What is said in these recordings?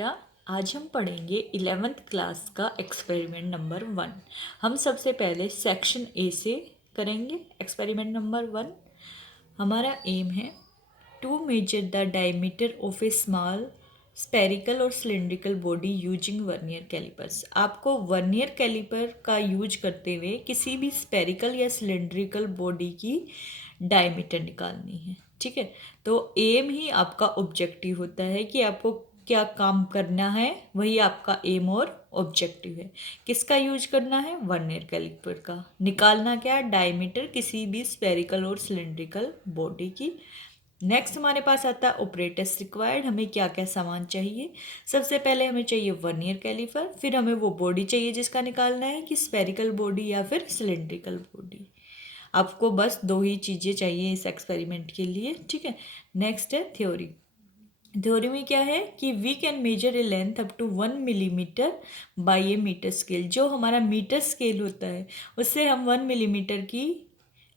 बेटा, आज हम पढ़ेंगे 11th क्लास का एक्सपेरिमेंट नंबर 1। हम सबसे पहले सेक्शन ए से करेंगे। एक्सपेरिमेंट नंबर 1 हमारा एम है to measure the diameter of a small spherical और cylindrical body using vernier calipers. आपको वर्नियर कैलिपर का यूज करते हुए किसी भी स्पेरिकल या सिलेंड्रिकल बॉडी की डायमीटर निकालनी है। ठीक है, तो एम ही आपका ऑब्जेक्टिव होता है कि आपको क्या काम करना है, वही आपका एम और ऑब्जेक्टिव है। किसका यूज करना है? वर्नियर कैलिपर का। निकालना क्या है? डायमीटर किसी भी स्पेरिकल और सिलेंड्रिकल बॉडी की। नेक्स्ट हमारे पास आता है ऑपरेटर्स रिक्वायर्ड। हमें क्या क्या सामान चाहिए? सबसे पहले हमें चाहिए वर्नियर कैलिपर, फिर हमें वो बॉडी चाहिए जिसका निकालना है कि स्पेरिकल बॉडी या फिर सिलेंड्रिकल बॉडी। आपको बस दो ही चीज़ें चाहिए इस एक्सपेरिमेंट के लिए। ठीक है, नेक्स्ट है थ्योरी। थ्योरी में क्या है कि we can measure a length up to 1 millimetre by a metre scale. जो हमारा मीटर स्केल होता है उससे हम 1 मिलीमीटर की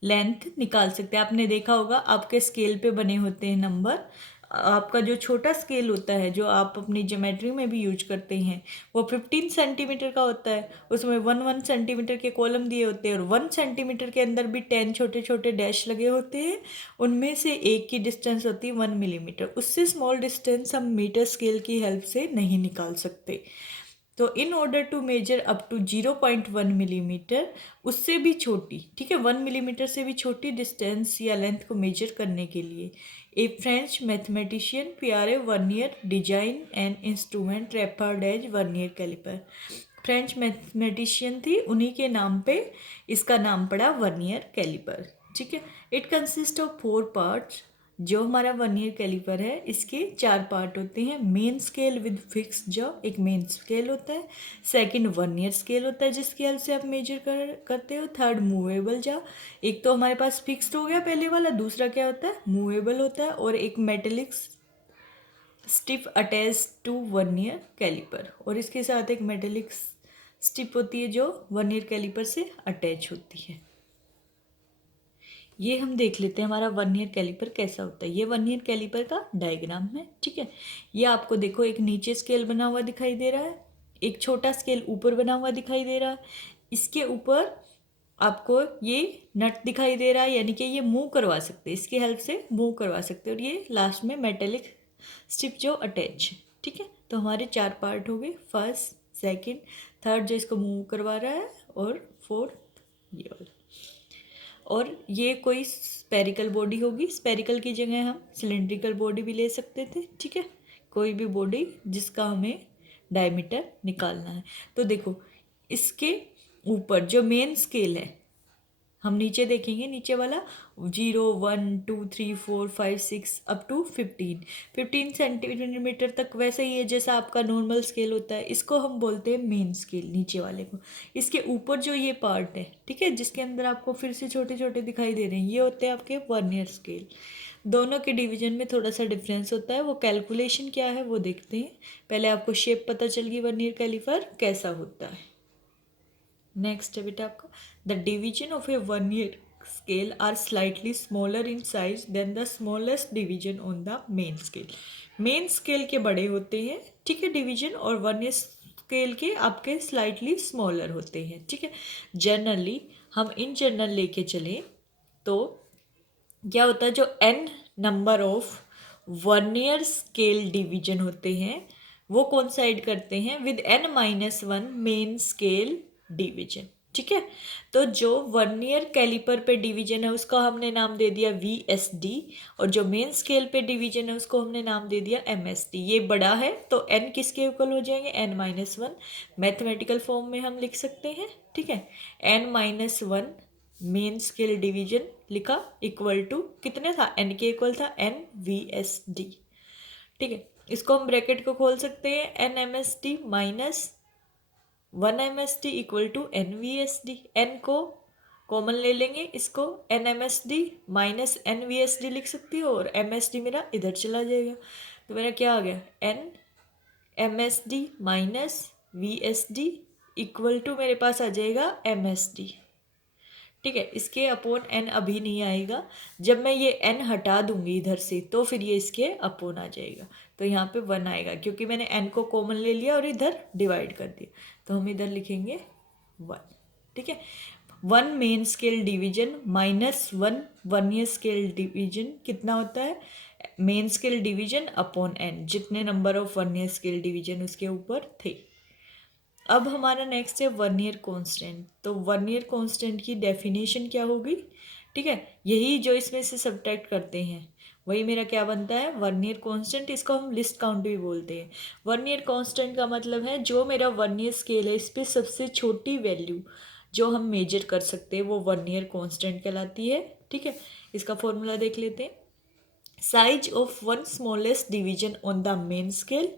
लेंथ निकाल सकते हैं। आपने देखा होगा आपके स्केल पे बने होते हैं नंबर। आपका जो छोटा स्केल होता है जो आप अपनी ज्योमेट्री में भी यूज करते हैं वो 15 सेंटीमीटर का होता है। उसमें 1 सेंटीमीटर के कॉलम दिए होते हैं और 1 सेंटीमीटर के अंदर भी 10 छोटे छोटे डैश लगे होते हैं। उनमें से एक की डिस्टेंस होती है 1 मिलीमीटर। उससे स्मॉल डिस्टेंस हम मीटर स्केल की हेल्प से नहीं निकाल सकते। तो in order to measure up to 0.1 millimetre, उससे भी छोटी, ठीक है, 1 मिलीमीटर से भी छोटी डिस्टेंस या लेंथ को मेजर करने के लिए a French mathematician Pierre Vernier design an instrument referred as vernier caliper. French mathematician थी, उन्हीं के नाम पे इसका नाम पड़ा वर्नियर कैलिपर। ठीक है, इट कंसिस्ट ऑफ 4 पार्ट्स। जो हमारा वर्नियर कैलिपर है इसके 4 पार्ट होते हैं। Main scale with fix jaw, एक मेन स्केल होता है। सेकंड वर्नियर स्केल होता है जिसकी हेल्प से आप मेजर करते हो। थर्ड मूवेबल जॉ, एक तो हमारे पास फिक्स्ड हो गया पहले वाला, दूसरा क्या होता है? मूवेबल होता है। और एक metallic strip attach to vernier caliper, और इसके साथ एक मेटेलिक स्टिप होती है जो वर्नियर कैलिपर से अटैच होती है। ये हम देख लेते हैं हमारा वर्नियर कैलिपर कैसा होता है। ये वर्नियर कैलिपर का डायग्राम है। ठीक है, ये आपको देखो एक नीचे स्केल बना हुआ दिखाई दे रहा है, एक छोटा स्केल ऊपर बना हुआ दिखाई दे रहा है। इसके ऊपर आपको ये नट दिखाई दे रहा है, यानी कि ये मूव करवा सकते हैं, इसकी हेल्प से मूव करवा सकते हैं। और ये लास्ट में मेटेलिक स्ट्रिप जो अटैच है। ठीक है, तो हमारे 4 पार्ट हो गए, फर्स्ट, सेकंड, थर्ड जो इसको मूव करवा रहा है, और फोर्थ ये वाला। और ये कोई स्पेरिकल बॉडी होगी, स्पेरिकल की जगह हम सिलेंड्रिकल बॉडी भी ले सकते थे। ठीक है, कोई भी बॉडी जिसका हमें डायमीटर निकालना है। तो देखो इसके ऊपर जो मेन स्केल है, हम नीचे देखेंगे, नीचे वाला 0 1 2 3 4 5 6 अप टू 15 सेंटीमीटर तक वैसे ही है जैसा आपका नॉर्मल स्केल होता है। इसको हम बोलते हैं मेन स्केल, नीचे वाले को। इसके ऊपर जो ये पार्ट है, ठीक है, जिसके अंदर आपको फिर से छोटे छोटे दिखाई दे रहे हैं, ये होते हैं आपके वर्नियर स्केल। दोनों के डिवीजन में थोड़ा सा डिफरेंस होता है। वो कैलकुलेशन क्या है वो देखते हैं। पहले आपको शेप पता चल गई वर्नियर कैलिपर कैसा होता है। नेक्स्ट है बेटा आपका, the division of a vernier scale are slightly smaller in size than the smallest division on the main scale. Main scale के बड़े होते हैं, ठीक है, डिवीजन, और वर्नियर स्केल के आपके स्लाइटली स्मॉलर होते हैं। ठीक है, जनरली हम इन जनरल लेके चलें तो क्या होता है, जो n number of vernier scale division होते हैं वो कोइंसाइड करते हैं with n-1 main scale division. ठीक है, तो जो वर्नियर कैलिपर पे डिवीजन है उसका हमने नाम दे दिया VSD, और जो मेन स्केल पे डिवीजन है उसको हमने नाम दे दिया MSD। ये बड़ा है तो n किसके इक्वल हो जाएंगे? n-1। मैथमेटिकल फॉर्म में हम लिख सकते हैं। ठीक है, n-1 मेन स्केल डिवीजन लिखा इक्वल टू कितने था? n के इक्वल था NVSD। ठीक है, इसको हम ब्रैकेट को खोल सकते हैं, NMSD minus 1MSD equal to NVSD। n को कॉमन ले लेंगे, इसको NMSD माइनस NVSD लिख सकती हो, और MSD मेरा इधर चला जाएगा। तो मेरा क्या आ गया? NMSD minus VSD equal to मेरे पास आ जाएगा MSD। ठीक है, इसके अपॉन n अभी नहीं आएगा, जब मैं ये n हटा दूंगी इधर से तो फिर ये इसके अपॉन आ जाएगा, तो यहाँ पे 1 आएगा क्योंकि मैंने n को कॉमन ले लिया और इधर डिवाइड कर दिया, तो हम इधर लिखेंगे 1। ठीक है, 1 main scale division minus 1 vernier scale division कितना होता है, main scale division upon n, जितने number of vernier scale division उसके ऊपर थे। अब हमारा नेक्स्ट है वर्नियर कांस्टेंट। तो वर्नियर कांस्टेंट की डेफिनेशन क्या होगी, ठीक है, यही जो इसमें से सब्ट्रैक्ट करते हैं वही मेरा क्या बनता है, वर्नियर कांस्टेंट। इसको हम लिस्ट काउंट भी बोलते हैं। वर्नियर कांस्टेंट का मतलब है जो मेरा वर्नियर स्केल है इस पर सबसे छोटी वैल्यू जो हम मेजर कर सकते हैं वो वर्नियर कांस्टेंट कहलाती है। ठीक है, इसका फॉर्मूला देख लेते हैं। Size of one smallest division on the main scale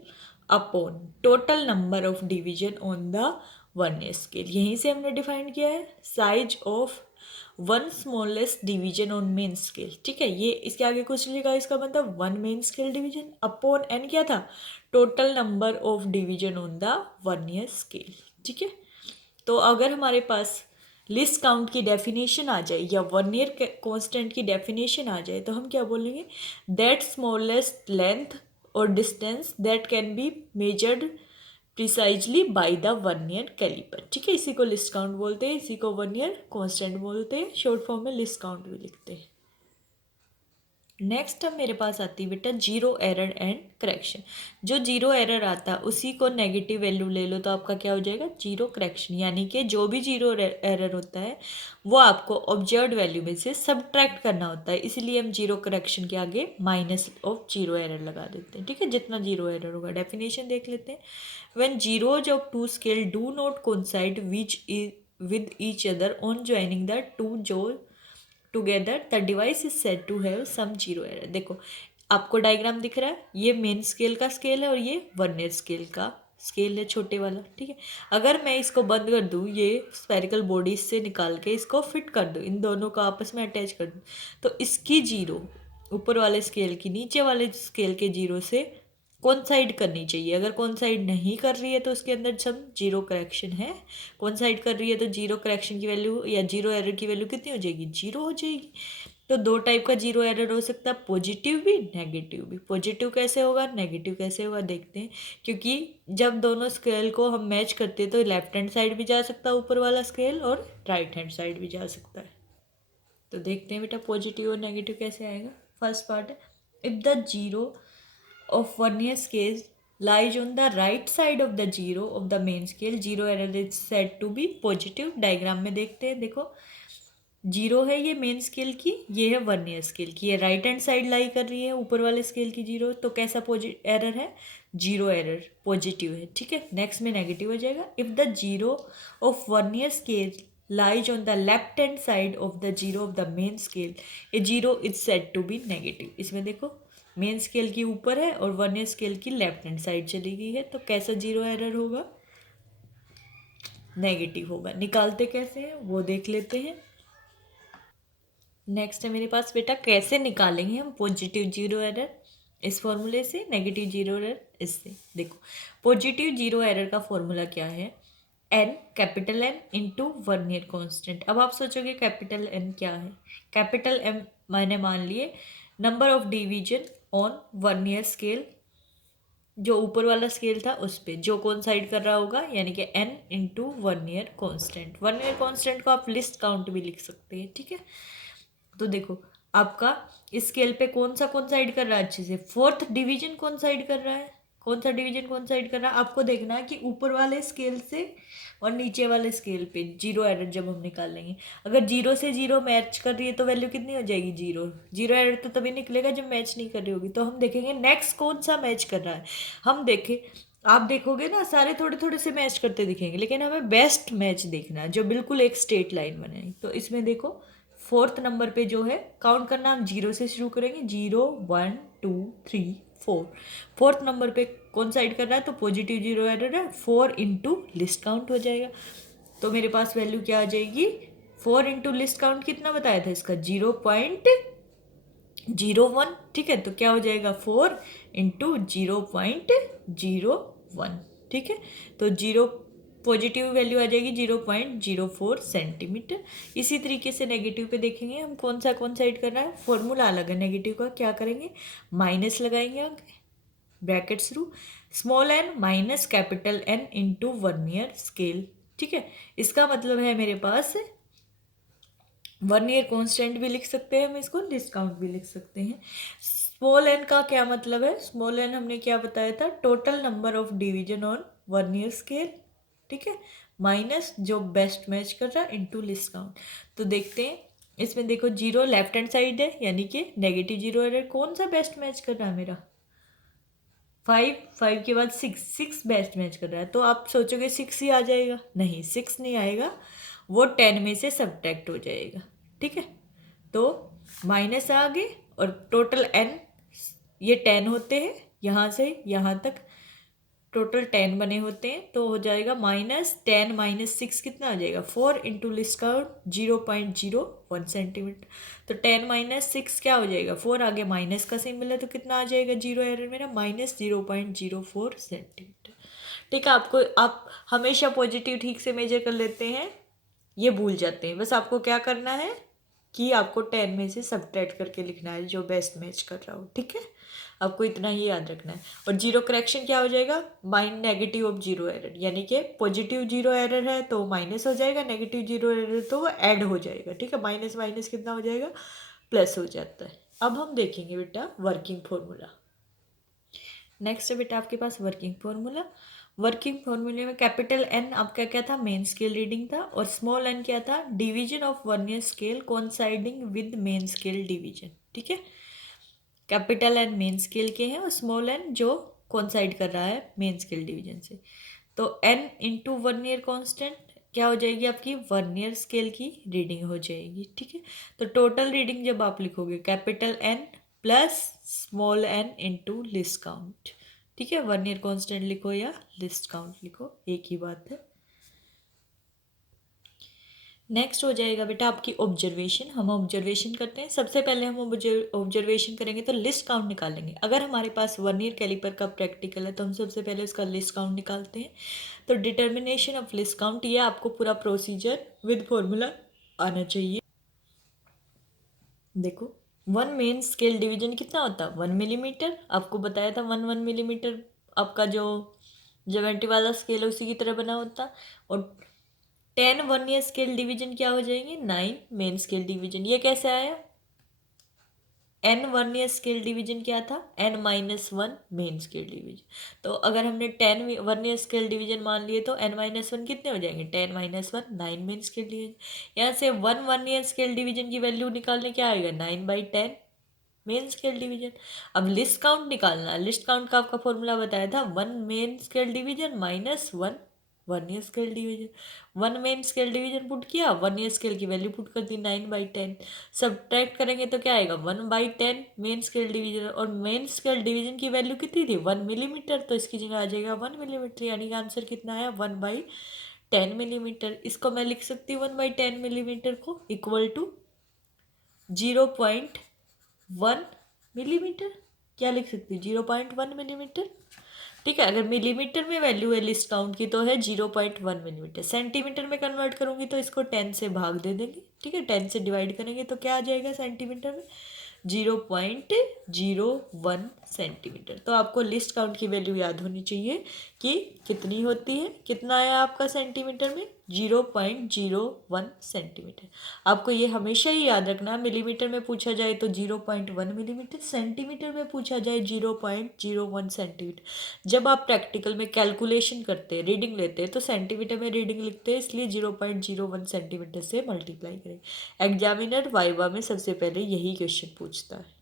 upon total number of division on the vernier scale. यहीं से हमने डिफाइन किया है size of one smallest division on main scale. ठीक है, ये इसके आगे कुछ लिखा, इसका मतलब one main scale division upon N क्या था, total number of division on the vernier scale. ठीक है, तो अगर हमारे पास लिस्ट काउंट की डेफिनेशन आ जाए या वर्नियर कांस्टेंट की डेफिनेशन आ जाए तो हम क्या बोलेंगे, दैट स्मॉलेस्ट लेंथ और distance that can be measured precisely by the vernier caliper. ठीक है, इसी को लिस्ट काउंट बोलते हैं, इसी को वर्नियर कांस्टेंट बोलते हैं, शॉर्ट फॉर्म में लिस्ट काउंट भी लिखते हैं। नेक्स्ट अब मेरे पास आती है बेटा जीरो एरर एंड करेक्शन। जो जीरो एरर आता है उसी को नेगेटिव वैल्यू ले लो तो आपका क्या हो जाएगा, जीरो करेक्शन। यानी कि जो भी जीरो एरर होता है वो आपको ऑब्जर्व्ड वैल्यू में से सब्ट्रैक्ट करना होता है, इसलिए हम जीरो करेक्शन के आगे माइनस ऑफ जीरो एरर लगा देते हैं। ठीक है, जितना जीरो एरर होगा। डेफिनेशन देख लेते हैं। When zeros of two scale do not coincide with each other on joining the two jaws together the device is said to have some zero error. देखो आपको डायग्राम दिख रहा है, ये मेन स्केल का स्केल है और ये वर्नियर स्केल का स्केल है, छोटे वाला। ठीक है, अगर मैं इसको बंद कर दूँ, ये स्फेरिकल बॉडी से निकाल के इसको फिट कर दूँ, इन दोनों को आपस में अटैच कर दूँ, तो इसकी जीरो ऊपर वाले स्केल की नीचे वाले स्केल के जीरो से कोइंसाइड करनी चाहिए। अगर कोइंसाइड नहीं कर रही है तो उसके अंदर सब जीरो करेक्शन है, कोइंसाइड कर रही है तो जीरो करेक्शन की वैल्यू या जीरो एरर की वैल्यू कितनी हो जाएगी, जीरो हो जाएगी। तो दो टाइप का जीरो एरर हो सकता है, पॉजिटिव भी नेगेटिव भी। पॉजिटिव कैसे होगा, नेगेटिव कैसे होगा देखते हैं, क्योंकि जब दोनों स्केल को हम मैच करते हैं तो लेफ्ट हैंड साइड भी जा सकता है ऊपर वाला स्केल और राइट हैंड साइड भी जा सकता है। तो देखते हैं बेटा पॉजिटिव और नेगेटिव कैसे आएगा। फर्स्ट पार्ट है, if the zero of vernier scale lies on the right side of the zero of the main scale, zero error is said to be positive। Diagram में देखते हैं, देखो जीरो है ये मेन स्केल की, ये है वर्नियर स्केल की, ये राइट हैंड साइड लाई कर रही है ऊपर वाले स्केल की जीरो, तो कैसा एरर है, जीरो एरर, पॉजिटिव है। ठीक है, नेक्स्ट में नेगेटिव हो जाएगा। If the zero of vernier scale lies on the left hand side of the zero of the main scale, a zero is said to be negative। इसमें देखो main scale की ऊपर है और वर्नियर स्केल की left hand side चली गई है, तो कैसा जीरो एरर होगा, नेगेटिव होगा। निकालते कैसे हैं वो देख लेते हैं। नेक्स्ट है मेरे पास बेटा कैसे निकालेंगे हम पॉजिटिव जीरो एरर, इस फॉर्मूले से, नेगेटिव जीरो एरर इससे। देखो पॉजिटिव जीरो एरर का फॉर्मूला क्या है, N, capital N into vernier constant. अब आप सोचोगे कैपिटल एन क्या है, कैपिटल एम मैंने मान लिए number of division on vernier scale, जो ऊपर वाला स्केल था उस पर जो कोइंसाइड कर रहा होगा, यानी कि N into vernier constant. Vernier constant को आप लिस्ट काउंट भी लिख सकते हैं। ठीक है, तो देखो आपका इस स्केल पे कौन सा कोइंसाइड कर रहा है अच्छे से, फोर्थ डिवीजन कोइंसाइड कर रहा है। कौन सा डिवीजन कोइंसाइड कर रहा है, आपको देखना है कि ऊपर वाले स्केल से और नीचे वाले स्केल पे जीरो एरर जब हम निकालेंगे, अगर जीरो से जीरो मैच कर रही है तो वैल्यू कितनी हो जाएगी, जीरो। जीरो एरर तो तभी निकलेगा जब मैच नहीं कर रही होगी। तो हम देखेंगे नेक्स्ट कौन सा मैच कर रहा है, हम देखें, आप देखोगे ना सारे थोड़े थोड़े से मैच करते दिखेंगे, लेकिन हमें बेस्ट मैच देखना है जो बिल्कुल एक स्ट्रेट लाइन बने। तो इसमें देखो फोर्थ नंबर पे जो है काउंट करना हम जीरो से शुरू करेंगे, 0 1 2 3 4। फोर्थ नंबर पे कौन साइड कर रहा है, तो पॉजिटिव जीरो एरर है, 4 इंटू लिस्ट काउंट हो जाएगा। तो मेरे पास वैल्यू क्या आ जाएगी, 4 इंटू लिस्ट काउंट कितना बताया था इसका, 0.01। ठीक है, तो क्या हो जाएगा 4 इंटू 0.01। ठीक है, तो पॉजिटिव वैल्यू आ जाएगी 0.04 सेंटीमीटर। इसी तरीके से नेगेटिव पे देखेंगे हम कौन साइड कर रहा है, फॉर्मूला अलग है नेगेटिव का, क्या करेंगे माइनस लगाएंगे आगे brackets through, small n minus capital N into vernier scale. ठीक है, इसका मतलब है मेरे पास वर्नियर कांस्टेंट भी लिख सकते हैं हम, इसको लिस्ट काउंट भी लिख सकते हैं। स्मॉल एन का क्या मतलब है, स्मॉल एन हमने क्या बताया था, total number of division on vernier scale. ठीक है, माइनस जो बेस्ट मैच कर रहा है इंटू लिस्ट काउंट। तो देखते हैं इसमें, देखो जीरो लेफ्ट हैंड साइड है यानी कि नेगेटिव जीरो एरर, कौन सा बेस्ट मैच कर रहा है मेरा, 5 के बाद 6 बेस्ट मैच कर रहा है। तो आप सोचोगे 6 ही आ जाएगा, नहीं 6 नहीं आएगा, वो 10 में से सब्ट्रैक्ट हो जाएगा। ठीक है, तो माइनस आ गए और टोटल एन ये 10 होते हैं, यहाँ से यहाँ तक टोटल 10 बने होते हैं, तो हो जाएगा -10 -6 कितना आ जाएगा 4 इंटू लिस्ट काउंट 0.01 सेंटीमीटर। तो 10 - 6 क्या हो जाएगा, 4 आगे माइनस का सिंबल है तो कितना आ जाएगा, जीरो एरर मेरा -0.04 सेंटीमीटर। ठीक है, आपको आप हमेशा पॉजिटिव ठीक से मेजर कर लेते हैं, ये भूल जाते हैं। बस आपको क्या करना है कि आपको 10 में से सब्ट्रैक्ट करके लिखना है जो बेस्ट मैच कर रहा हो। ठीक है, आपको इतना ही याद रखना है। और जीरो करेक्शन क्या हो जाएगा, mind negative of zero error, यानी कि पॉजिटिव जीरो एरर है तो माइनस हो जाएगा, नेगेटिव जीरो एरर तो वो ऐड हो जाएगा। ठीक है, माइनस माइनस कितना हो जाएगा, प्लस हो जाता है। अब हम देखेंगे बेटा वर्किंग फॉर्मूला। नेक्स्ट है बेटा आपके पास वर्किंग फॉर्मूला। वर्किंग फॉर्मूले में कैपिटल एन आपका क्या था, मेन स्केल रीडिंग था, और स्मॉल एन क्या था, division of vernier scale coinciding with main scale division. ठीक है, कैपिटल एन मेन स्केल के हैं और स्मॉल एन जो कोइंसाइड कर रहा है मेन स्केल डिवीजन से। तो एन इंटू वर्नियर कांस्टेंट क्या हो जाएगी, आपकी वर्नियर स्केल की रीडिंग हो जाएगी। ठीक है, तो टोटल रीडिंग जब आप लिखोगे capital N plus small n into least count. ठीक है, वर्नियर कांस्टेंट लिखो या लिस्ट काउंट लिखो, एक ही बात है। नेक्स्ट हो जाएगा बेटा आपकी ऑब्जर्वेशन। हम ऑब्जर्वेशन करते हैं, सबसे पहले हम ऑब्जर्वेशन करेंगे तो लिस्ट काउंट निकालेंगे। अगर हमारे पास वर्नियर कैलिपर का प्रैक्टिकल है तो हम सबसे पहले उसका लिस्ट काउंट निकालते हैं। तो डिटर्मिनेशन ऑफ लिस्ट काउंट, ये आपको पूरा प्रोसीजर विद फॉर्मूला आना चाहिए। देखो 1 मेन स्केल डिवीजन कितना होता है, 1 मिलीमीटर, आपको बताया था 1 मिलीमीटर आपका जो ज्योमेट्री वाला स्केल है उसी की तरह बना होता। और 10 वर्नियर स्केल डिवीजन क्या हो जाएंगे, 9 मेन स्केल डिवीजन। ये कैसे आया, n वर्नियर स्केल डिवीजन क्या था, n-1 मेन स्केल डिवीजन। तो अगर हमने 10 वर्नियर स्केल डिवीजन मान लिए तो n-1 कितने हो जाएंगे, 10-1 9 मेन स्केल डिवीजन। यहाँ से 1 वर्नियर स्केल डिवीजन की वैल्यू निकालने क्या आएगा, 9/10 मेन स्केल डिवीजन। अब लिस्ट काउंट निकालना है, लिस्ट काउंट का आपका फॉर्मूला बताया था 1 main scale division -1 vernier scale division. 1 main scale division put किया, वर्नियर स्केल की वैल्यू पुट कर दी 9/10, सब्ट्रैक्ट करेंगे तो क्या आएगा 1/10 मेन स्केल डिवीजन। और मेन स्केल डिवीजन की वैल्यू कितनी थी, 1 मिलीमीटर, तो इसकी जगह आ जाएगा 1 मिलीमीटर, यानी कि आंसर कितना आया 1/10 मिलीमीटर। इसको मैं लिख सकती हूँ 1/10 मिलीमीटर को इक्वल टू 0.1 मिलीमीटर, क्या लिख सकती हूँ 0.1 मिलीमीटर। ठीक है, अगर मिलीमीटर में वैल्यू है लिस्ट काउंट की तो है 0.1 मिलीमीटर। सेंटीमीटर में कन्वर्ट करूँगी तो इसको 10 से भाग दे देंगे। ठीक है, 10 से डिवाइड करेंगे तो क्या आ जाएगा सेंटीमीटर में, 0.01 सेंटीमीटर। तो आपको लिस्ट काउंट की वैल्यू याद होनी चाहिए कि कितनी होती है, कितना आया आपका सेंटीमीटर में, 0.01 सेंटीमीटर। आपको ये हमेशा ही याद रखना है, मिलीमीटर में पूछा जाए तो 0.1 मिलीमीटर, सेंटीमीटर में पूछा जाए 0.01 सेंटीमीटर। जब आप प्रैक्टिकल में कैलकुलेशन करते हैं, रीडिंग लेते हैं तो सेंटीमीटर में रीडिंग लिखते हैं, इसलिए 0.01 सेंटीमीटर से मल्टीप्लाई करें। एग्जामिनर वाइवा में सबसे पहले यही क्वेश्चन पूछता है।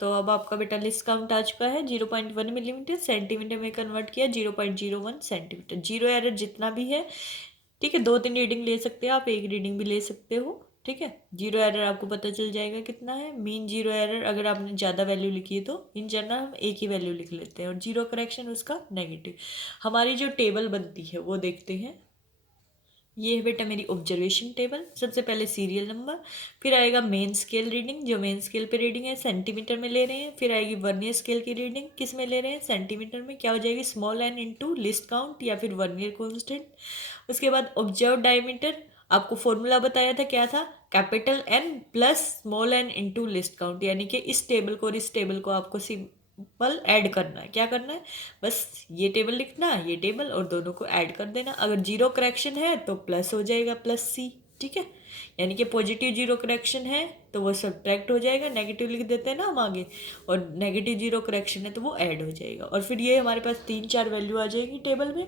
तो अब आपका बेटा लिस्ट काउंट आ चुका है 0.1 मिलीमीटर, सेंटीमीटर में कन्वर्ट किया 0.01 सेंटीमीटर। जीरो एरर जितना भी है, ठीक है, 2-3 रीडिंग ले सकते हैं आप, एक रीडिंग भी ले सकते हो। ठीक है, जीरो एरर आपको पता चल जाएगा कितना है। मीन जीरो एरर अगर आपने ज़्यादा वैल्यू लिखी है तो इन जनरल हम एक ही वैल्यू लिख लेते हैं, और जीरो करेक्शन उसका नेगेटिव। हमारी जो टेबल बनती है वो देखते हैं। ये है बेटा मेरी ऑब्जर्वेशन टेबल। सबसे पहले सीरियल नंबर, फिर आएगा मेन स्केल रीडिंग, जो मेन स्केल पे रीडिंग है सेंटीमीटर में ले रहे हैं। फिर आएगी वर्नियर स्केल की रीडिंग, किस में ले रहे हैं, सेंटीमीटर में। क्या हो जाएगी, small n into least count या फिर वर्नियर कॉन्स्टेंट। उसके बाद ऑब्जर्व डायमीटर, आपको फॉर्मूला बताया था, क्या था, capital N plus small n into least count. यानी कि इस टेबल को और इस टेबल को आपको सिंपल ऐड करना है। क्या करना है, बस ये टेबल लिखना, ये टेबल, और दोनों को ऐड कर देना। अगर जीरो करेक्शन है तो प्लस हो जाएगा, प्लस सी। ठीक है, यानी कि पॉजिटिव जीरो करेक्शन है तो वो सब्ट्रैक्ट हो जाएगा, नेगेटिव लिख देते हैं ना हम आगे, और नेगेटिव जीरो करेक्शन है तो वो ऐड हो जाएगा। और फिर ये हमारे पास 3-4 वैल्यू आ जाएगी टेबल में।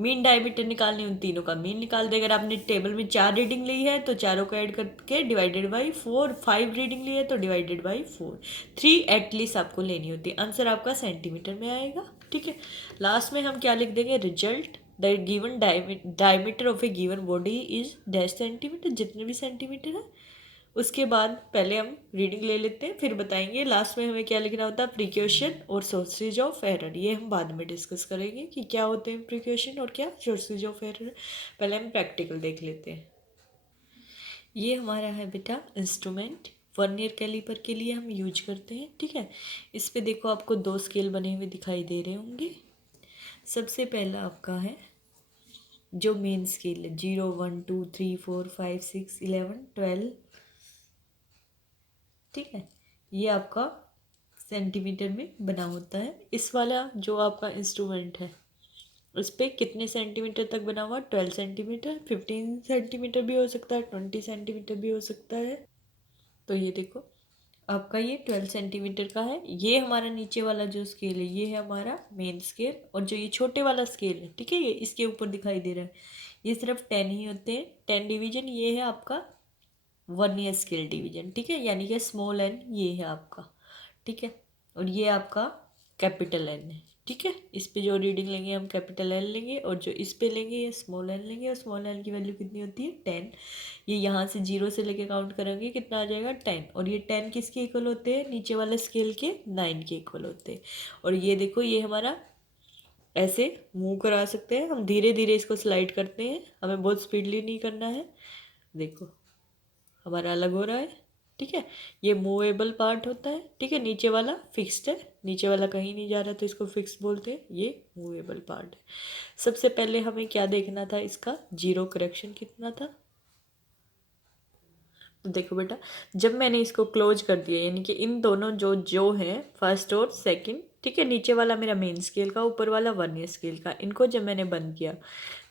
मीन डायमीटर निकालनी, उन तीनों का मीन निकाल दे। अगर आपने टेबल में 4 रीडिंग ली है तो चारों को ऐड करके डिवाइडेड बाई 4, 5 रीडिंग ली है तो डिवाइडेड बाई 4, 3 एटलीस्ट आपको लेनी होती है। आंसर आपका सेंटीमीटर में आएगा। ठीक है, लास्ट में हम क्या लिख देंगे, result the given diameter of A given body is dash centimetre, जितने भी सेंटीमीटर है। उसके बाद पहले हम रीडिंग ले लेते हैं, फिर बताएंगे। लास्ट में हमें क्या लिखना होता है, प्रिकॉशन और सोर्सेज ऑफ एरर। ये हम बाद में डिस्कस करेंगे कि क्या होते हैं प्रिकॉशन और क्या सोर्सेज ऑफ एरर। पहले हम प्रैक्टिकल देख लेते हैं। ये हमारा है बेटा इंस्ट्रूमेंट, वर्नियर कैलिपर के लिए हम यूज करते हैं। ठीक है, इस पे देखो आपको 2 स्केल बने हुए दिखाई दे रहे होंगे। सबसे पहला आपका है जो मेन स्केल है, 0, 1, 2, 3, 4, 5, 6, 11, 12। ठीक है, ये आपका सेंटीमीटर में बना होता है। इस वाला जो आपका इंस्ट्रूमेंट है उस पर कितने सेंटीमीटर तक बना हुआ, 12 सेंटीमीटर, 15 सेंटीमीटर भी हो सकता है, 20 सेंटीमीटर भी हो सकता है। तो ये देखो आपका ये 12 सेंटीमीटर का है। ये हमारा नीचे वाला जो स्केल है ये है हमारा मेन स्केल, और जो ये छोटे वाला स्केल है, ठीक है, ये इसके ऊपर दिखाई दे रहा है, ये सिर्फ 10 ही होते हैं, 10 डिवीजन। ये है आपका वर्नियर स्केल डिवीजन। ठीक है, यानी कि स्मॉल एन ये है आपका। ठीक है, और ये आपका कैपिटल एन है। ठीक है, इस पे जो रीडिंग लेंगे हम कैपिटल एन लेंगे, और जो इस पे लेंगे ये स्मॉल एन लेंगे, और स्मॉल एन की वैल्यू कितनी होती है, 10। ये यहाँ से 0 से लेके काउंट करेंगे कितना आ जाएगा, 10। और ये 10 किसके इक्वल होते हैं, नीचे वाले स्केल के 9 के इक्वल होते हैं। और ये देखो ये हमारा ऐसे मूव करा सकते हैं हम, धीरे धीरे इसको स्लाइड करते हैं, हमें बहुत स्पीडली नहीं करना है। देखो हमारा अलग हो रहा है। ठीक है, ये मूवेबल पार्ट होता है। ठीक है, नीचे वाला फिक्स्ड है, नीचे वाला कहीं नहीं जा रहा तो इसको फिक्स बोलते हैं, ये मूवेबल पार्ट है। सबसे पहले हमें क्या देखना था, इसका जीरो करेक्शन कितना था। तो देखो बेटा, जब मैंने इसको क्लोज कर दिया, यानी कि इन दोनों जो है फर्स्ट और सेकंड, ठीक है, नीचे वाला मेरा मेन स्केल का, ऊपर वाला वर्नियर स्केल का, इनको जब मैंने बंद किया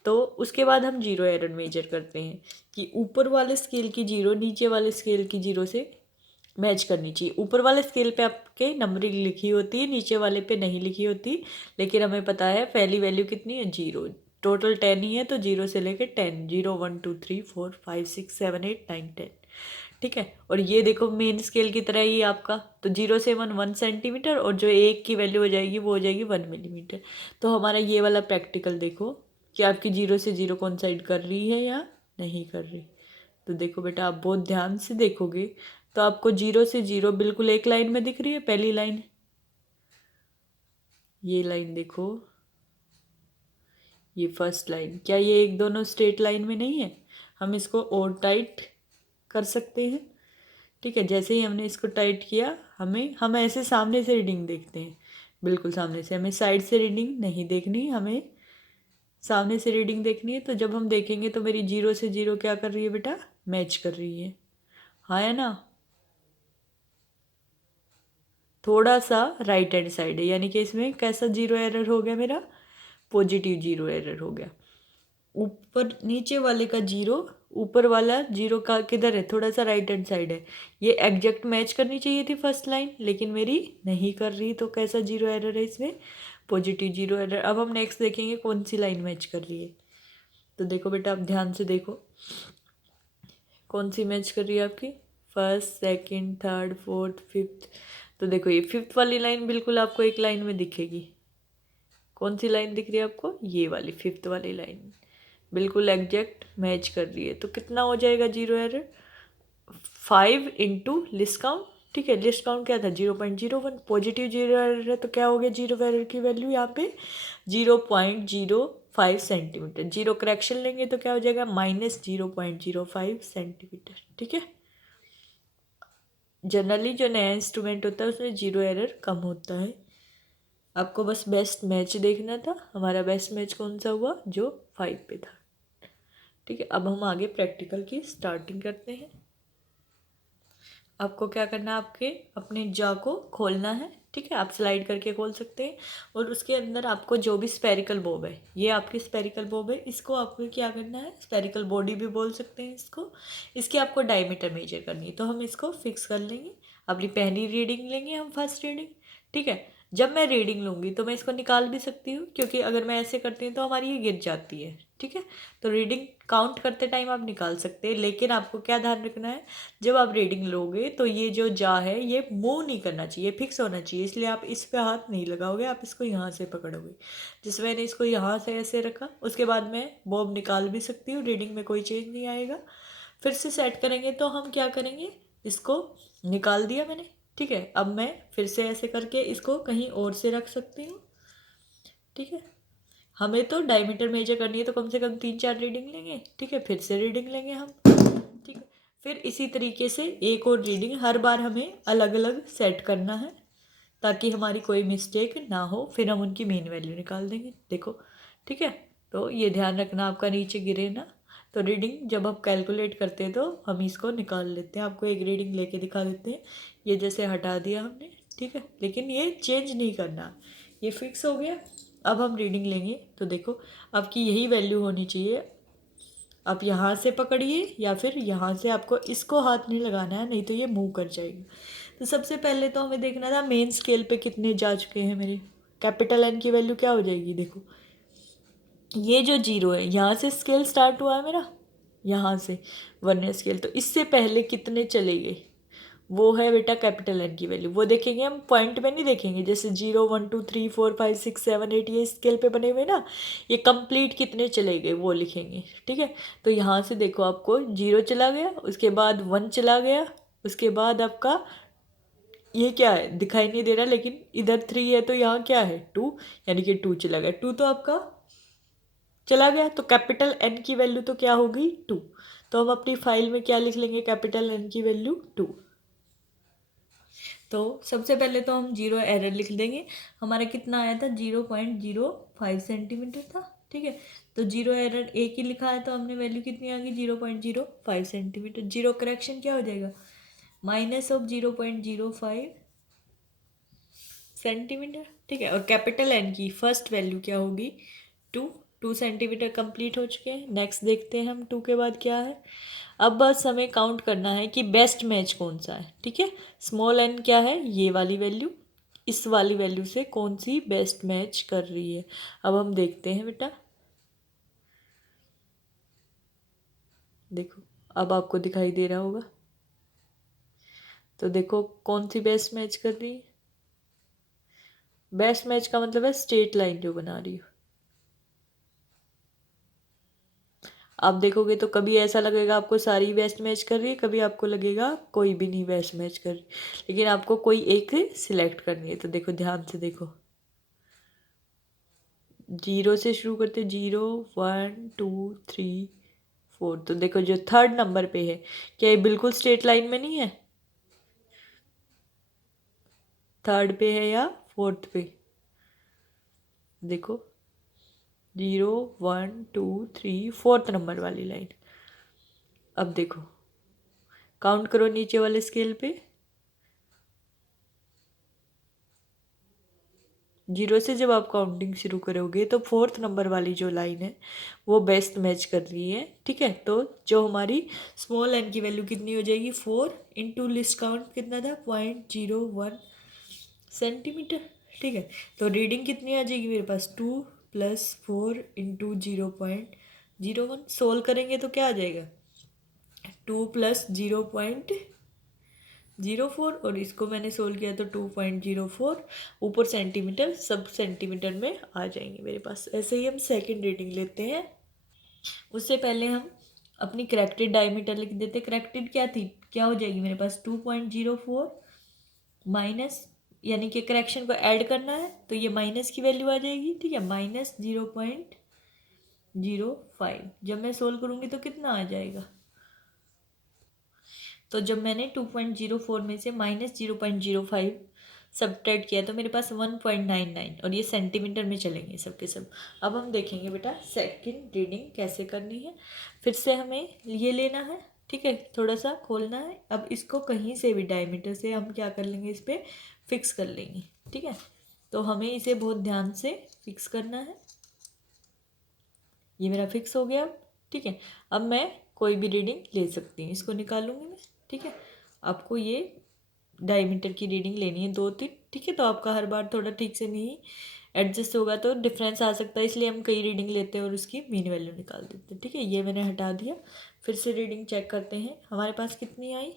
तो उसके बाद हम जीरो एरर मेजर करते हैं कि ऊपर वाले स्केल की जीरो नीचे वाले स्केल की जीरो से मैच करनी चाहिए। ऊपर वाले स्केल पे आपके नंबरिंग लिखी होती है, नीचे वाले पे नहीं लिखी होती, लेकिन हमें पता है पहली वैल्यू कितनी है, 0। टोटल 10 ही है तो 0 से लेकर 10, 0, 1, 2, 3, 4, 5, 6, 7, 8, 9, 10। ठीक है, और ये देखो मेन स्केल की तरह ही आपका, तो 0 से 1 सेंटीमीटर, और जो एक की वैल्यू हो जाएगी वो हो जाएगी 1 मिलीमीटर। तो हमारा ये वाला प्रैक्टिकल देखो कि आपकी 0 से 0 कोइंसाइड कर रही है या नहीं कर रही। तो देखो बेटा, आप बहुत ध्यान से देखोगे तो आपको 0 से 0 बिल्कुल एक लाइन में दिख रही है। पहली लाइन, ये लाइन देखो, ये फर्स्ट लाइन, क्या ये एक दोनों स्ट्रेट लाइन में नहीं है, हम इसको और टाइट कर सकते हैं। ठीक है, जैसे ही हमने इसको टाइट किया, हम ऐसे सामने से रीडिंग देखते हैं, बिल्कुल सामने से, हमें साइड से रीडिंग नहीं देखनी, हमें सामने से रीडिंग देखनी है। तो जब हम देखेंगे तो मेरी 0 से 0 क्या कर रही है बेटा, मैच कर रही है, हाँ या ना। थोड़ा सा राइट हैंड साइड है, यानी कि इसमें कैसा जीरो एरर हो गया मेरा, पॉजिटिव जीरो एरर हो गया। ऊपर नीचे वाले का जीरो, ऊपर वाला जीरो का किधर है, थोड़ा सा राइट हैंड साइड है, ये एग्जैक्ट मैच करनी चाहिए थी फर्स्ट लाइन, लेकिन मेरी नहीं कर रही, तो कैसा जीरो एरर है इसमें, पॉजिटिव जीरो एरर। अब हम नेक्स्ट देखेंगे कौन सी लाइन मैच कर रही है। तो देखो बेटा, आप ध्यान से देखो कौन सी मैच कर रही है आपकी, first, second, third, fourth, fifth. तो देखो ये फिफ्थ वाली लाइन बिल्कुल आपको एक लाइन में दिखेगी। कौन सी लाइन दिख रही है आपको, ये वाली फिफ्थ वाली लाइन बिल्कुल एग्जैक्ट मैच कर रही है। तो कितना हो जाएगा zero error, 5 into least count, ठीक है, लिस्ट काउंट क्या था 0.01, पॉजिटिव जीरो एरर है तो क्या हो गया जीरो एरर की वैल्यू यहाँ पे 0.05 सेंटीमीटर। जीरो करेक्शन लेंगे तो क्या हो जाएगा -0.05 सेंटीमीटर। ठीक है, जनरली जो नया इंस्ट्रूमेंट होता है उसमें जीरो एरर कम होता है। आपको बस बेस्ट मैच देखना था, हमारा बेस्ट मैच कौन सा हुआ जो 5 पे था। ठीक है, अब हम आगे प्रैक्टिकल की स्टार्टिंग करते हैं। आपको क्या करना है, आपके अपने जा को खोलना है। ठीक है, आप स्लाइड करके खोल सकते हैं और उसके अंदर आपको जो भी स्पेरिकल बॉब है, ये आपकी स्पेरिकल बॉब है, इसको आपको क्या करना है, स्पेरिकल बॉडी भी बोल सकते हैं इसको। इसकी आपको डायमीटर मेजर करनी है, तो हम इसको फिक्स कर लेंगे। अपनी पहली रीडिंग लेंगे हम, फर्स्ट रीडिंग। ठीक है, जब मैं रीडिंग लूँगी तो मैं इसको निकाल भी सकती हूँ, क्योंकि अगर मैं ऐसे करती हूँ तो हमारी ये गिर जाती है। ठीक है, तो रीडिंग काउंट करते टाइम आप निकाल सकते हैं, लेकिन आपको क्या ध्यान रखना है, जब आप रीडिंग लोगे तो ये जो जा है ये मूव नहीं करना चाहिए, फिक्स होना चाहिए। इसलिए आप इस पे हाथ नहीं लगाओगे, आप इसको यहाँ से पकड़ोगे। जिस मैंने इसको यहाँ से ऐसे रखा, उसके बाद मैं बॉब निकाल भी सकती हूँ, रीडिंग में कोई चेंज नहीं आएगा। फिर से सेट करेंगे तो हम क्या करेंगे, इसको निकाल दिया मैंने। ठीक है, अब मैं फिर से ऐसे करके इसको कहीं और से रख सकती हूँ। ठीक है, हमें तो डायमीटर मेजर करनी है तो कम से कम 3-4 रीडिंग लेंगे। ठीक है, फिर से रीडिंग लेंगे हम। ठीक है, फिर इसी तरीके से एक और रीडिंग हर बार हमें अलग अलग सेट करना है, ताकि हमारी कोई मिस्टेक ना हो। फिर हम उनकी मेन वैल्यू निकाल देंगे। देखो, ठीक है, तो ये ध्यान रखना आपका नीचे गिरे ना। तो रीडिंग जब आप कैलकुलेट करते हैं तो हम इसको निकाल लेते हैं। आपको एक रीडिंग लेके दिखा देते हैं। ये जैसे हटा दिया हमने, ठीक है, लेकिन ये चेंज नहीं करना, ये फिक्स हो गया। अब हम रीडिंग लेंगे तो देखो, आपकी यही वैल्यू होनी चाहिए। आप यहाँ से पकड़िए या फिर यहाँ से, आपको इसको हाथ नहीं लगाना है, नहीं तो ये मूव कर जाएगी। तो सबसे पहले तो हमें देखना था मेन स्केल पे कितने जा चुके हैं मेरे। कैपिटल एन की वैल्यू क्या हो जाएगी, देखो ये जो जीरो है यहाँ से स्केल स्टार्ट हुआ है मेरा, यहाँ से वर्नियर स्केल, तो इससे पहले कितने चले गए वो है बेटा कैपिटल एन की वैल्यू। वो देखेंगे हम, पॉइंट में नहीं देखेंगे। जैसे 0 1 2 3 4 5 6 7 8 ये स्केल पे बने हुए ना, ये कंप्लीट कितने चले गए वो लिखेंगे। ठीक है, तो यहाँ से देखो आपको 0 चला गया, उसके बाद 1 चला गया, उसके बाद आपका ये क्या है दिखाई नहीं दे रहा, लेकिन इधर 3 है तो यहाँ क्या है 2, यानी कि 2 चला गया। 2 तो आपका चला गया, तो कैपिटल एन की वैल्यू तो क्या होगी 2। तो हम अपनी फाइल में क्या लिख लेंगे, कैपिटल एन की वैल्यू 2। तो सबसे पहले तो हम जीरो एरर लिख देंगे। हमारा कितना आया था 0.05 सेंटीमीटर था। ठीक है, तो जीरो एरर एक ही लिखा है तो हमने वैल्यू कितनी आ गई 0.05 सेंटीमीटर। जीरो करेक्शन क्या हो जाएगा -0.05 सेंटीमीटर। ठीक है, और कैपिटल एन की फर्स्ट वैल्यू क्या होगी 2 सेंटीमीटर कंप्लीट हो चुके हैं। नेक्स्ट देखते हैं हम 2 के बाद क्या है। अब बस हमें काउंट करना है कि बेस्ट मैच कौन सा है। ठीक है, स्मॉल एन क्या है, ये वाली वैल्यू, इस वाली वैल्यू से कौन सी बेस्ट मैच कर रही है। अब हम देखते हैं बेटा, देखो अब आपको दिखाई दे रहा होगा। तो देखो कौन सी बेस्ट मैच कर रही है। बेस्ट मैच का मतलब है स्ट्रेट लाइन जो बना रही हो। आप देखोगे तो कभी ऐसा लगेगा आपको सारी बेस्ट मैच कर रही है, कभी आपको लगेगा कोई भी नहीं बेस्ट मैच कर रही, लेकिन आपको कोई एक सिलेक्ट करनी है। तो देखो ध्यान से देखो, 0 से शुरू करते, 0 1 2 3 4। तो देखो जो थर्ड नंबर पे है, क्या ये बिल्कुल स्ट्रेट लाइन में नहीं है, थर्ड पे है या फोर्थ पे। देखो 0 1 2 3 फोर्थ नंबर वाली लाइन। अब देखो काउंट करो नीचे वाले स्केल पे, 0 से जब आप काउंटिंग शुरू करोगे तो फोर्थ नंबर वाली जो लाइन है वो बेस्ट मैच कर रही है। ठीक है, तो जो हमारी स्मॉल एन की वैल्यू कितनी हो जाएगी 4 इंटू लिस्ट काउंट कितना था 0.01 सेंटीमीटर। ठीक है, तो रीडिंग कितनी आ जाएगी मेरे पास 2 + 4 इंटू 0.01। सोल्व करेंगे तो क्या आ जाएगा 2 + 0.04, और इसको मैंने सोल्व किया तो 2.04। ऊपर सेंटीमीटर, सब सेंटीमीटर में आ जाएंगे मेरे पास। ऐसे ही हम सेकंड रीडिंग लेते हैं। उससे पहले हम अपनी करेक्टेड डायमीटर लिख देते। करेक्टेड क्या थी, क्या हो जाएगी मेरे पास 2.04 माइनस यानी कि करेक्शन को ऐड करना है, तो ये माइनस की वैल्यू आ जाएगी, ठीक है, -0.05। जब मैं सोल्व करूँगी तो कितना आ जाएगा, तो जब मैंने 2.04 में से -0.05 सब्ट्रैक्ट किया तो मेरे पास 1.99, और ये सेंटीमीटर में चलेंगे सब के सब। अब हम देखेंगे बेटा सेकंड रीडिंग कैसे करनी है। फिर से हमें ये लेना है, ठीक है, थोड़ा सा खोलना है। अब इसको कहीं से भी डायमीटर से हम क्या कर लेंगे, इस पर फिक्स कर लेंगे, ठीक है। तो हमें इसे बहुत ध्यान से फिक्स करना है। ये मेरा फिक्स हो गया, ठीक है। अब मैं कोई भी रीडिंग ले सकती हूँ, इसको निकालूंगी मैं, ठीक है। आपको ये डायमीटर की रीडिंग लेनी है 2-3, ठीक है। तो आपका हर बार थोड़ा ठीक से नहीं एडजस्ट होगा तो डिफरेंस आ सकता है, इसलिए हम कई रीडिंग लेते हैं और उसकी मीन वैल्यू निकाल देते हैं, ठीक है। ये मैंने हटा दिया। फिर से रीडिंग चेक करते हैं हमारे पास कितनी आई।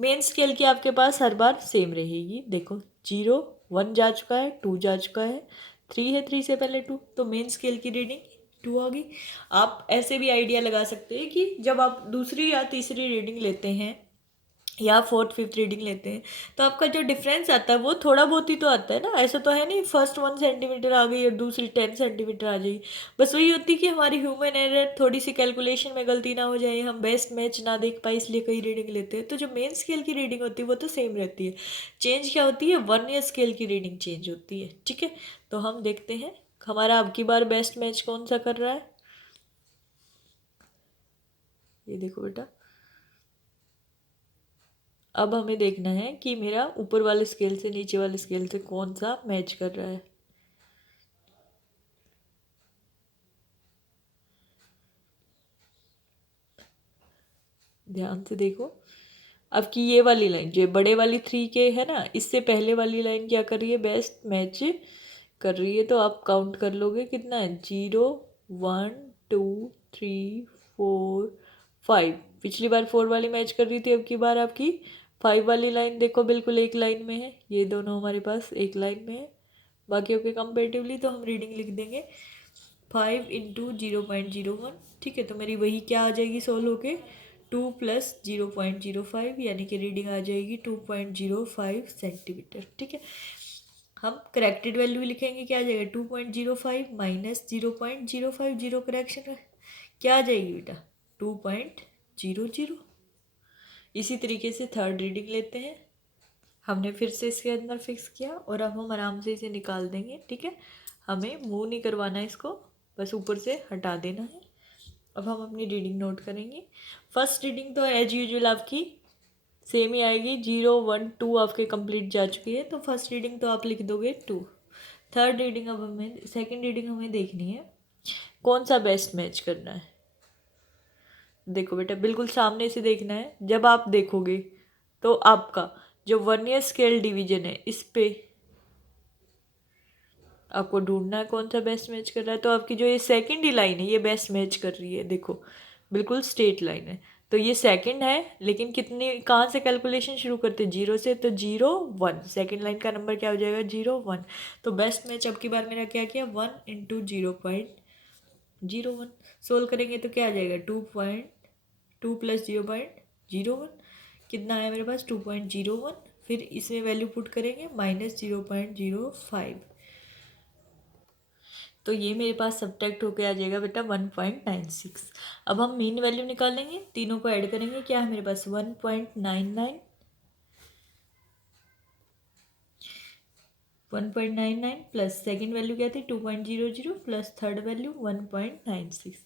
मेन स्केल की आपके पास हर बार सेम रहेगी। देखो 0 1 जा चुका है, 2 जा चुका है, 3 है, 3 से पहले 2, तो मेन स्केल की रीडिंग 2 आ गई। आप ऐसे भी आइडिया लगा सकते हैं कि जब आप दूसरी या तीसरी रीडिंग लेते हैं या फोर्थ फिफ्थ रीडिंग लेते हैं तो आपका जो डिफरेंस आता है वो थोड़ा बहुत ही तो आता है ना। ऐसा तो है नहीं फर्स्ट 1 सेंटीमीटर आ गई और दूसरी 10 सेंटीमीटर आ जाएगी। बस वही होती कि हमारी ह्यूमन एरर, थोड़ी सी कैलकुलेशन में गलती ना हो जाए, हम बेस्ट मैच ना देख पाए, इसलिए कई रीडिंग लेते हैं। तो जो मेन स्केल की रीडिंग होती है वो तो सेम रहती है। चेंज क्या होती है, 1 ईयर स्केल की रीडिंग चेंज होती है, ठीक है। तो हम देखते हैं हमारा अब की बार बेस्ट मैच कौन सा कर रहा है। ये देखो बेटा, अब हमें देखना है कि मेरा ऊपर वाले स्केल से नीचे वाले स्केल से कौन सा मैच कर रहा है। ध्यान से देखो, अब की ये वाली लाइन जो बड़े वाली 3 के है ना, इससे पहले वाली लाइन क्या कर रही है, बेस्ट मैच कर रही है। तो आप काउंट कर लोगे कितना है, 0 1 2 3 4 5। पिछली बार 4 वाली मैच कर रही थी, अब की बार आपकी 5 वाली लाइन देखो बिल्कुल एक लाइन में है। ये दोनों हमारे पास एक लाइन में है। बाकियों के कंपेरेटिवली तो हम रीडिंग लिख देंगे 5 इंटू 0.01, ठीक है। तो मेरी वही क्या आ जाएगी सोल्व होके 2 प्लस 0.05, यानी कि रीडिंग आ जाएगी 2.05 सेंटीमीटर, ठीक है। हम करेक्टेड वैल्यू लिखेंगे, क्या आ जाएगा 2.05 माइनस 0.05, जीरो करेक्शन क्या आ जाएगी बेटा 2.00। इसी तरीके से थर्ड रीडिंग लेते हैं। हमने फिर से इसके अंदर फिक्स किया और अब हम आराम से इसे निकाल देंगे, ठीक है। हमें मूव नहीं करवाना है इसको, बस ऊपर से हटा देना है। अब हम अपनी रीडिंग नोट करेंगे। फर्स्ट रीडिंग तो एज यूजुअल आपकी सेम ही आएगी, 0 1 2 आपके कंप्लीट जा चुकी है, तो फर्स्ट रीडिंग तो आप लिख दोगे 2। थर्ड रीडिंग अब हमें, सेकेंड रीडिंग हमें देखनी है कौन सा बेस्ट मैच करना है। देखो बेटा बिल्कुल सामने से देखना है। जब आप देखोगे तो आपका जो वर्नियर स्केल डिवीजन है इस पे आपको ढूंढना है कौन सा बेस्ट मैच कर रहा है। तो आपकी जो ये सेकंड ही लाइन है ये बेस्ट मैच कर रही है, देखो बिल्कुल स्ट्रेट लाइन है। तो ये सेकंड है, लेकिन कितनी कहाँ से कैलकुलेशन शुरू करते हैं, 0 से, तो 0 1, सेकंड लाइन का नंबर क्या हो जाएगा 0 1। तो बेस्ट मैच अब की बार मेरा क्या किया 1 इंटू 0.01। सोल्व करेंगे तो क्या आ जाएगा 2 प्लस 0.01, कितना आया मेरे पास 2.01। फिर इसमें वैल्यू पुट करेंगे -0.05, तो ये मेरे पास सब्ट्रैक्ट होके आ जाएगा बेटा 1.96। अब हम मीन वैल्यू निकालेंगे, तीनों को ऐड करेंगे, क्या है मेरे पास 1.99, 1.99 प्लस सेकेंड वैल्यू क्या थी 2.00 प्लस थर्ड वैल्यू 1.96।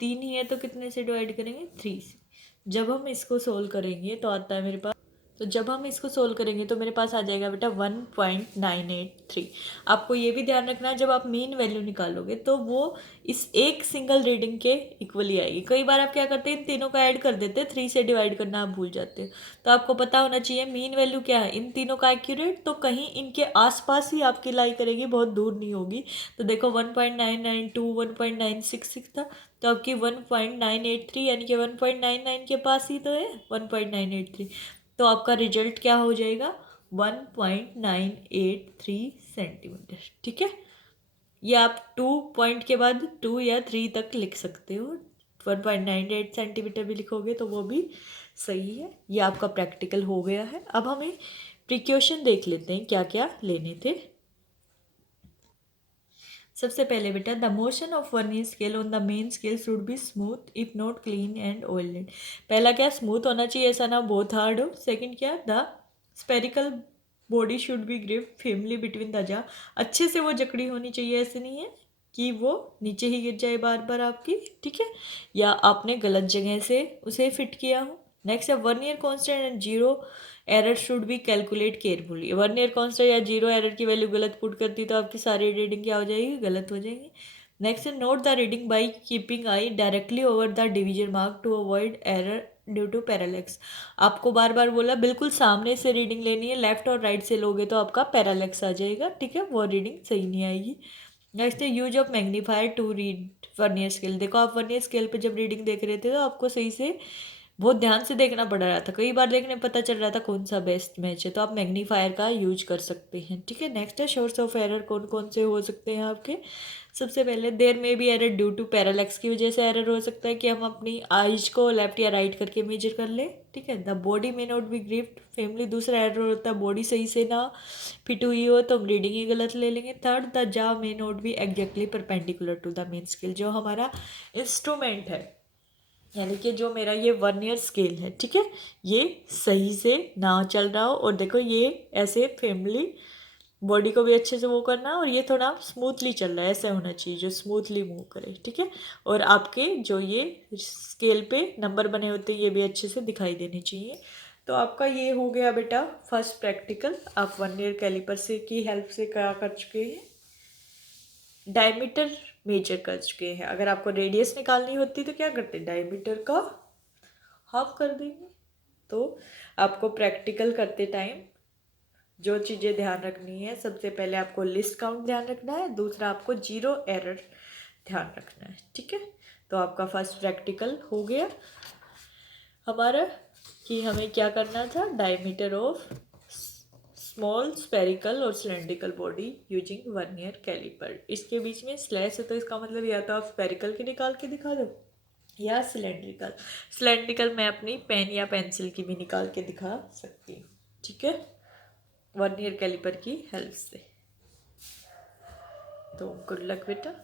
तीन ही है तो कितने से डिवाइड करेंगे 3 से। जब हम इसको सोल्व करेंगे तो आता है मेरे पास, तो जब हम इसको सोल्व करेंगे तो मेरे पास आ जाएगा बेटा 1.983। आपको ये भी ध्यान रखना है जब आप मीन वैल्यू निकालोगे तो वो इस एक सिंगल रीडिंग के इक्वली आएगी। कई बार आप क्या करते हैं इन तीनों को ऐड कर देते हैं, 3 से डिवाइड करना आप भूल जाते हैं। तो आपको पता होना चाहिए मीन वैल्यू क्या है इन तीनों का एक्यूरेट, तो कहीं इनके आसपास ही आपकी लाई करेगी, बहुत दूर नहीं होगी। तो देखो 1.992 1.966 था, तो आपकी 1.983 यानी कि 1.99 के पास ही तो है 1.983। तो आपका रिजल्ट क्या हो जाएगा 1.983 सेंटीमीटर, ठीक है। ये आप 2 पॉइंट के बाद 2 या 3 तक लिख सकते हो, 1.98 सेंटीमीटर भी लिखोगे तो वो भी सही है। ये आपका प्रैक्टिकल हो गया है। अब हमें प्रिकॉशन देख लेते हैं क्या क्या लेने थे। सबसे पहले बेटा, the motion of vernier scale on the main scale should be smooth if not clean and oiled. पहला क्या, स्मूथ होना चाहिए, ऐसा ना बहुत हार्ड हो। सेकंड क्या, the spherical body should be grip firmly between the जा। अच्छे से वो जकड़ी होनी चाहिए, ऐसे नहीं है कि वो नीचे ही गिर जाए बार बार आपकी, ठीक है, या आपने गलत जगह से उसे फिट किया हो। नेक्स्ट है vernier constant and zero error should be calculate carefully. Vernier constant या जीरो एरर की वैल्यू गलत पुट करती तो आपकी सारी रीडिंग क्या हो जाएगी, गलत हो जाएगी। नेक्स्ट है note the reading by keeping eye directly over the division mark to avoid error due to parallax. आपको बार बार बोला बिल्कुल सामने से रीडिंग लेनी है, लेफ्ट और राइट से लोगे तो आपका पैरालेक्स आ जाएगा, ठीक है, वो रीडिंग सही नहीं आएगी। नेक्स्ट है use of magnifier to read vernier scale. देखो आप वर्नियर स्केल पे जब रीडिंग देख रहे थे तो आपको सही से बहुत ध्यान से देखना पड़ रहा था, कई बार देखने पता चल रहा था कौन सा बेस्ट मैच है, तो आप मैग्नीफायर का यूज कर सकते हैं, ठीक है। नेक्स्ट है सोर्स ऑफ एरर कौन कौन से हो सकते हैं आपके। सबसे पहले देर में भी एरर ड्यू टू पैरालैक्स की वजह से एरर हो सकता है कि हम अपनी आइज को लेफ्ट या राइट करके मेजर कर लें, ठीक है। द बॉडी में नॉट बी ग्रिप्ड फैमिली, दूसरा एरर होता है बॉडी सही से ना फिट हुई हो तो हम रीडिंग ही गलत ले लेंगे। Third, the jaw may not be exactly perpendicular to the main scale. जो हमारा इंस्ट्रूमेंट है यानी कि जो मेरा ये वर्नियर स्केल है, ठीक है, ये सही से ना चल रहा हो, और देखो ये ऐसे फैमिली बॉडी को भी अच्छे से वो करना, और ये थोड़ा स्मूथली चल रहा है, ऐसे होना चाहिए जो स्मूथली मूव करे, ठीक है। और आपके जो ये स्केल पे नंबर बने होते हैं ये भी अच्छे से दिखाई देने चाहिए। तो आपका ये हो गया बेटा फर्स्ट प्रैक्टिकल। आप वर्नियर कैलिपर से की हेल्प से क्या कर चुके हैं, डायमीटर मेजर कर चुके हैं। अगर आपको रेडियस निकालनी होती तो क्या करते, डायमीटर का हाफ कर देंगे। तो आपको प्रैक्टिकल करते टाइम जो चीज़ें ध्यान रखनी है, सबसे पहले आपको लिस्ट काउंट ध्यान रखना है, दूसरा आपको जीरो एरर ध्यान रखना है, ठीक है। तो आपका फर्स्ट प्रैक्टिकल हो गया हमारा कि हमें क्या करना था, डायमीटर ऑफ स्मॉल स्पेरिकल और cylindrical body using vernier caliper. इसके बीच में स्लैश है तो इसका मतलब या तो आप स्पेरिकल के निकाल के दिखा दो या सिलेंड्रिकल। सिलेंड्रिकल मैं अपनी पेन या पेंसिल की भी निकाल के दिखा सकती हूँ, ठीक है, वर्नियर कैलिपर की हेल्प से। तो गुड लक बेटा।